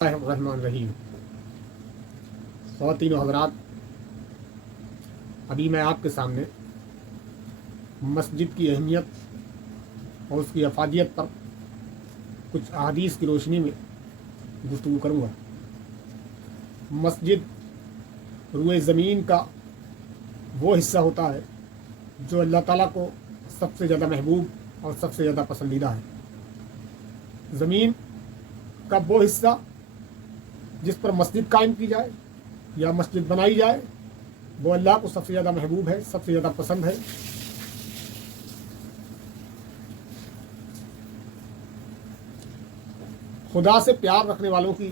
रहमान रहीम। ख़वातीन व हज़रात, अभी मैं आपके सामने मस्जिद की अहमियत और उसकी अफादियत पर कुछ अहादीस की रोशनी में गुफ्तगू करूँगा। मस्जिद रुए ज़मीन का वो हिस्सा होता है जो अल्लाह ताला को सबसे ज़्यादा महबूब और सबसे ज़्यादा पसंदीदा है। ज़मीन का वो हिस्सा जिस पर मस्जिद कायम की जाए या मस्जिद बनाई जाए वो अल्लाह को सबसे ज़्यादा महबूब है, सबसे ज़्यादा पसंद है। खुदा से प्यार रखने वालों की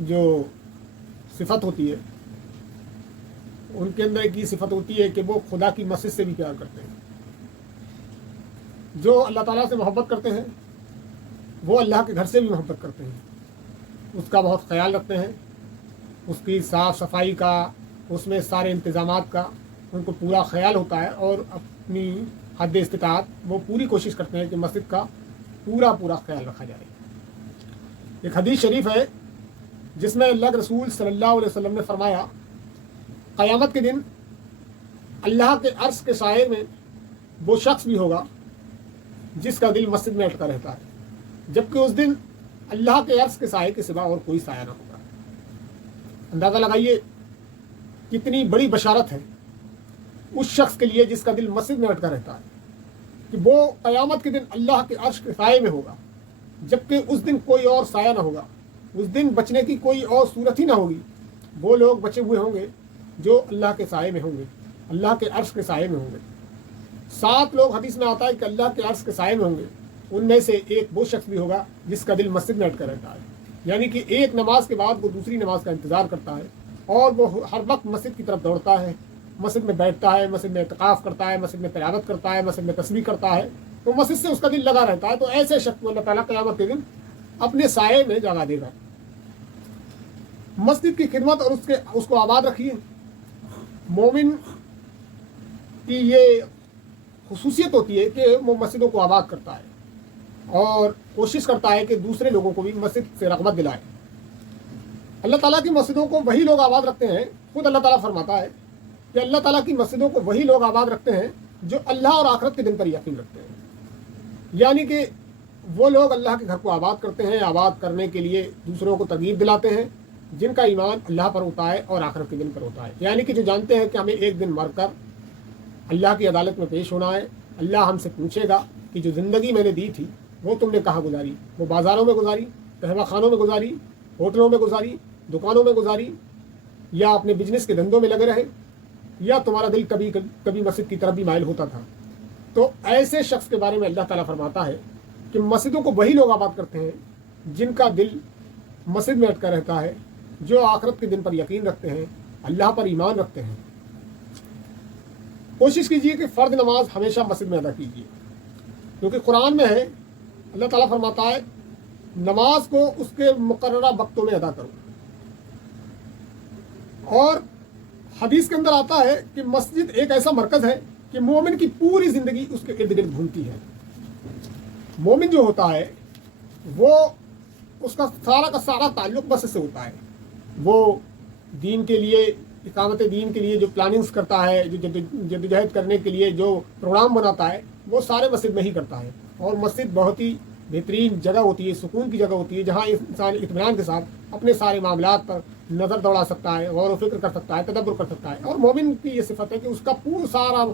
जो सिफत होती है, उनके अंदर एक ही सिफत होती है कि वो खुदा की मस्जिद से भी प्यार करते हैं। जो अल्लाह ताला से मोहब्बत करते हैं वो अल्लाह के घर से भी मोहब्बत करते हैं, उसका बहुत ख्याल रखते हैं, उसकी साफ़ सफाई का, उसमें सारे इंतज़ामात का उनको पूरा ख्याल होता है और अपनी हद इस्तिताअत वो पूरी कोशिश करते हैं कि मस्जिद का पूरा ख्याल रखा जाए। एक हदीस शरीफ है जिसमें अल्लाह के रसूल सल्लल्लाहु अलैहि वसल्लम ने फरमाया, क़यामत के दिन अल्लाह के अर्श के साए में वो शख्स भी होगा जिसका दिल मस्जिद में अटका रहता है, जबकि उस दिन अल्लाह के अर्श के साए के सिवा और कोई साया ना होगा। अंदाज़ा लगाइए कितनी बड़ी बशारत है उस शख्स के लिए जिसका दिल मस्जिद में अटका रहता है कि वो क़यामत के दिन अल्लाह के अर्श के साए में होगा, जबकि उस दिन कोई और साया ना होगा, उस दिन बचने की कोई और सूरत ही ना होगी। वो लोग बचे हुए होंगे जो अल्लाह के साए में होंगे, अल्लाह के अर्श के साए में होंगे। 7 लोग हदीस में आता है कि अल्लाह के अर्श के साए में होंगे, उनमें से एक वो शख्स भी होगा जिसका दिल मस्जिद में अटका रहता है, यानी कि एक नमाज के बाद वो दूसरी नमाज का इंतज़ार करता है और वो हर वक्त मस्जिद की तरफ दौड़ता है, मस्जिद में बैठता है, मस्जिद में इत्काफ़ करता है, मस्जिद में तिलावत करता है, मस्जिद में तस्बीह करता है, तो मस्जिद से उसका दिल लगा रहता है। तो ऐसे शख्स को अल्लाह ताला क़यामत के दिन अपने साए में जगा देगा। मस्जिद की खिदमत और उसको आबाद रखिए। मोमिन की ये खुसूसियत होती है कि वो मस्जिदों को आबाद करता है और कोशिश करता है कि दूसरे लोगों को भी मस्जिद से रग़बत दिलाए। अल्लाह ताला की मस्जिदों को वही लोग आबाद रखते हैं। खुद अल्लाह ताला फरमाता है कि अल्लाह ताला की मस्जिदों को वही लोग आबाद रखते हैं जो अल्लाह और आखिरत के दिन पर यकीन रखते हैं, यानी कि वो लोग अल्लाह के घर को आबाद करते हैं, आबाद करने के लिए दूसरों को तरगीब दिलाते हैं जिनका ईमान अल्लाह पर होता है और आखिरत के दिन पर होता है, यानी कि जो जानते हैं कि हमें एक दिन मरकर अल्लाह की अदालत में पेश होना है। अल्लाह हमसे पूछेगा कि जो ज़िंदगी मैंने दी थी वो तुमने कहाँ गुजारी, वो बाज़ारों में गुजारी, कहवा खानों में गुजारी, होटलों में गुजारी, दुकानों में गुजारी, या अपने बिजनेस के धंधों में लगे रहे, या तुम्हारा दिल कभी कभी मस्जिद की तरफ भी माइल होता था। तो ऐसे शख्स के बारे में अल्लाह ताला फरमाता है कि मस्जिदों को वही लोग आबाद करते हैं जिनका दिल मस्जिद में अटका रहता है, जो आखिरत के दिन पर यकीन रखते हैं, अल्लाह पर ईमान रखते हैं। कोशिश कीजिए कि फ़र्द नमाज हमेशा मस्जिद में अदा कीजिए, क्योंकि कुरान में है, अल्लाह ताला फरमाता है नमाज को उसके मुकर्ररा वक्तों में अदा करो। और हदीस के अंदर आता है कि मस्जिद एक ऐसा मरकज़ है कि मोमिन की पूरी ज़िंदगी उसके इर्द गिर्द घूमती है। मोमिन जो होता है वो उसका सारा का सारा ताल्लुक़ मस्जिद से होता है। वो दीन के लिए, इकामत दीन के लिए जो प्लानिंग्स करता है, जो जद्दोजहद करने के लिए जो प्रोग्राम बनाता है, वो सारे मस्जिद में ही करता है। और मस्जिद बहुत ही बेहतरीन जगह होती है, सुकून की जगह होती है, जहाँ इंसान इत्मीनान के साथ अपने सारे मामलात पर नज़र दौड़ा सकता है, गौर व फिक्र कर सकता है, तदब्बर कर सकता है। और मोमिन की ये सिफत है कि उसका पूरा सारा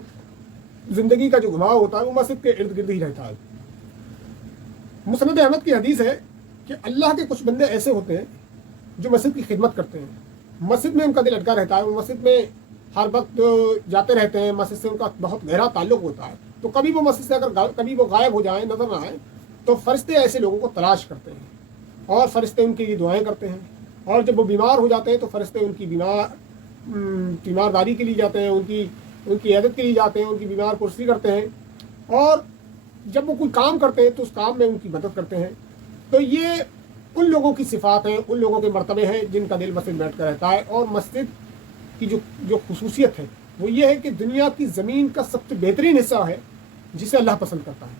ज़िंदगी का जो घुमाव होता है वो मस्जिद के इर्द गिर्द ही रहता है। मुस्नद अहमद की हदीस है कि अल्लाह के कुछ बंदे ऐसे होते हैं जो मस्जिद की खिदमत करते हैं, मस्जिद में उनका दिल अटका रहता है, वो मस्जिद में हर वक्त जाते रहते हैं, मस्जिद से उनका बहुत गहरा ताल्लुक़ होता है। तो कभी वो मस्जिद से अगर कभी वो गायब हो जाए, नज़र ना आए, तो फरिश्ते ऐसे लोगों को तलाश करते हैं और फरिश्ते उनके लिए दुआएं करते हैं। और जब वो बीमार हो जाते हैं तो फरिश्ते उनकी बीमारदारी के लिए जाते हैं, उनकी इयादत के लिए जाते हैं, उनकी बीमार पुरसी करते हैं। और जब वो कोई काम करते हैं तो उस काम में उनकी मदद करते हैं। तो ये उन लोगों की सिफ़ात हैं, उन लोगों के मर्तबे हैं जिनका दिल मस्जिद में अटका रहता है। और मस्जिद की जो खुसूसियत है वो ये है कि दुनिया की ज़मीन का सबसे बेहतरीन हिस्सा है जिसे अल्लाह पसंद करता है।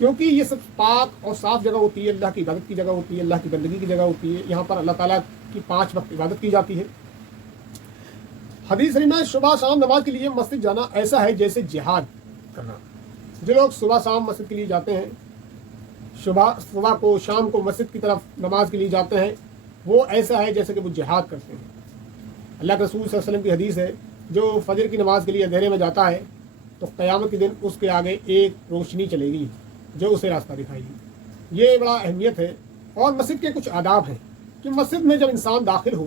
کیونکہ یہ سب پاک اور صاف جگہ ہوتی ہے، اللہ کی عبادت کی جگہ ہوتی ہے، اللہ کی بندگی کی جگہ ہوتی ہے، یہاں پر اللہ تعالیٰ کی 5 وقت عبادت کی جاتی ہے۔ حدیث میں صبح شام نماز کے لیے مسجد جانا ایسا ہے جیسے جہاد کرنا۔ جو لوگ صبح شام مسجد کے لیے جاتے ہیں، صبح کو شام کو مسجد کی طرف نماز کے لیے جاتے ہیں، وہ ایسا ہے جیسے کہ وہ جہاد کرتے ہیں۔ اللہ کے رسول صلی اللہ علیہ وسلم کی حدیث ہے، جو فجر کی نماز کے لیے اندھیرے میں جاتا ہے تو قیامت کے دن اس کے آگے ایک روشنی چلے گی جو اسے راستہ دکھائے گی۔ یہ بڑا اہمیت ہے۔ اور مسجد کے کچھ آداب ہیں کہ مسجد میں جب انسان داخل ہو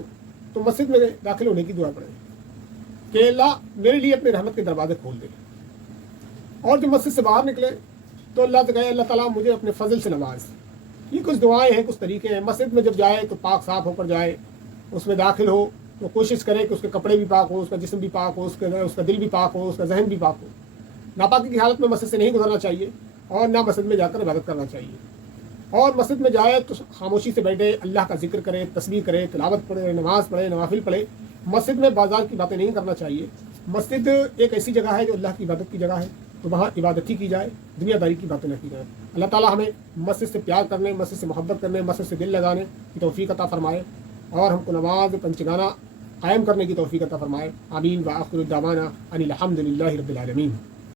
تو مسجد میں داخل ہونے کی دعا پڑھے کہ اللہ میرے لیے اپنے رحمت کے دروازے کھول دے، اور جب مسجد سے باہر نکلے تو اللہ سے کہے اللہ تعالیٰ مجھے اپنے فضل سے نواز۔ یہ کچھ دعائیں ہیں، کچھ طریقے ہیں۔ مسجد میں جب جائے تو پاک صاف ہو کر جائے، اس میں داخل ہو تو کوشش کرے کہ اس کے کپڑے بھی پاک ہو، اس کا جسم بھی پاک ہو، اس کا دل بھی پاک ہو، اس کا ذہن بھی پاک ہو۔ ناپاکی کی حالت میں مسجد سے نہیں گزرنا چاہیے اور نہ مسجد میں جا کر عبادت کرنا چاہیے۔ اور مسجد میں جائے تو خاموشی سے بیٹھے، اللہ کا ذکر کرے، تسبیح کرے، تلاوت پڑھے، نماز پڑھے، نوافل پڑھے۔ مسجد میں بازار کی باتیں نہیں کرنا چاہیے۔ مسجد ایک ایسی جگہ ہے جو اللہ کی عبادت کی جگہ ہے، تو وہاں عبادت ہی کی جائے، دنیا داری کی باتیں نہ کی جائیں۔ اللہ تعالیٰ ہمیں مسجد سے پیار کرنے، مسجد سے محبت کرنے، مسجد سے دل لگانے کی توفیق عطا فرمائے، اور ہم کو نماز پنجگانہ قائم کرنے کی توفیق عطا فرمائے۔ آمین۔ وآخر دعوانا ان الحمد للہ رب العالمین۔